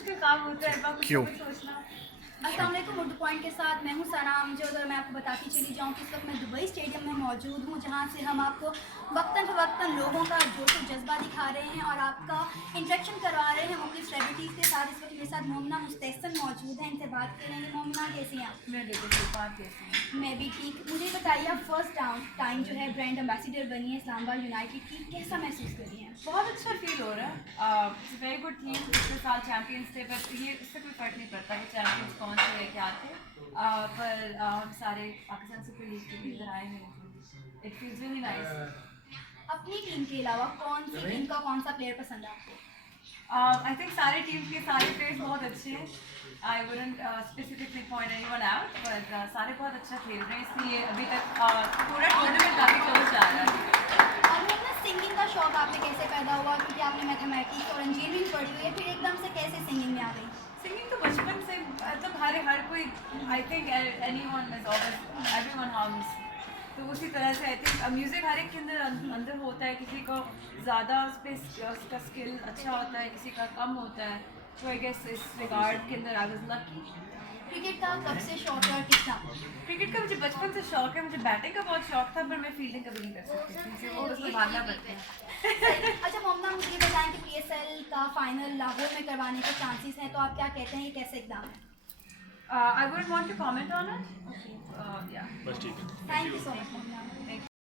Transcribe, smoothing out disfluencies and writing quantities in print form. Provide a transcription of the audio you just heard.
मुश्किल काम होता है इतना क्यों? कुछ सोचना। अस्सलाम वालेकुम। उर्दू पॉइंट के साथ मैं हूँ सनाम। जो अगर मैं आपको बताती चली जाऊँ कि इस वक्त मैं दुबई स्टेडियम में मौजूद हूँ, जहाँ से हम आपको वक्तन फ़वक्तन लोगों का जोश और जज्बा दिखा रहे हैं और आपका इंटरेक्शन करवा रहे हैं मुख्तलिफ सेलिब्रिटीज़ के साथ। इस वक्त मेरे साथ मोमना मुस्तहसन मौजूद हैं, इनसे बात करेंगे। मोमना कैसी हैं आप? मैं बिल्कुल ठीक हूँ, आप कैसे हैं? मैं भी ठीक। मुझे बताइए, आप फर्स्ट टाइम जो है ब्रांड एम्बेसडर बनी है इस्लामाबाद यूनाइटेड की, कैसा महसूस कर रही हैं? बहुत अच्छा फील हो रहा है। It's very good team. पिछले साल चैम्पियंस थे, पर ये इससे कोई फ़र्क नहीं पड़ता कि चैम्पियंस कौन थे क्या थे। पर हम सारे पाकिस्तान सुपर लीग के लिए इधर आए हैं, तो इट फील्स रियली नाइस। अपनी टीम के अलावा कौन सी टीम का कौन सा प्लेयर पसंद है आपको? आई थिंक सारे टीम्स के सारे प्लेयर्स बहुत अच्छे हैं। I wouldn't specifically point anyone out, but सारे बहुत अच्छा खेल रहे हैं, इसलिए अभी तक पूरा टूर्नामेंट काफ़ी क्लोज जा रहा है। और वो अपना सिंगिंग का शौक आप में कैसे पैदा हुआ? क्योंकि आपने मैथमेटिक्स और इंजीनियरिंग पढ़ी हुई है, फिर एकदम से कैसे सिंगिंग में आ गई? सिंगिंग तो बचपन से, मतलब हर कोई, I think anyone is always, everyone hums. तो उसी तरह से आई थिंक म्यूज़िक हर एक के अंदर होता है। किसी को ज़्यादा उसका स्किल अच्छा होता है, किसी का कम होता है। तो आई गेस इस रिगार्ड के अंदर आई वाज लकी। क्रिकेट का कब से शौक है और कितना? क्रिकेट का मुझे बचपन से शौक है। मुझे बैटिंग का बहुत शौक था, पर मैं फील्डिंग कभी नहीं कर सकती थी, मुझे वो उसको भागना पड़ता है। अच्छा मोमना, मुझे बताएं कि पीएसएल का फाइनल लाहौर में करवाने के चांसेस हैं, तो आप क्या कहते हैं, ये कैसे इकदाम है? I wouldn't want to comment on it. Yeah. बस ठीक है। Thank you so much मोमना।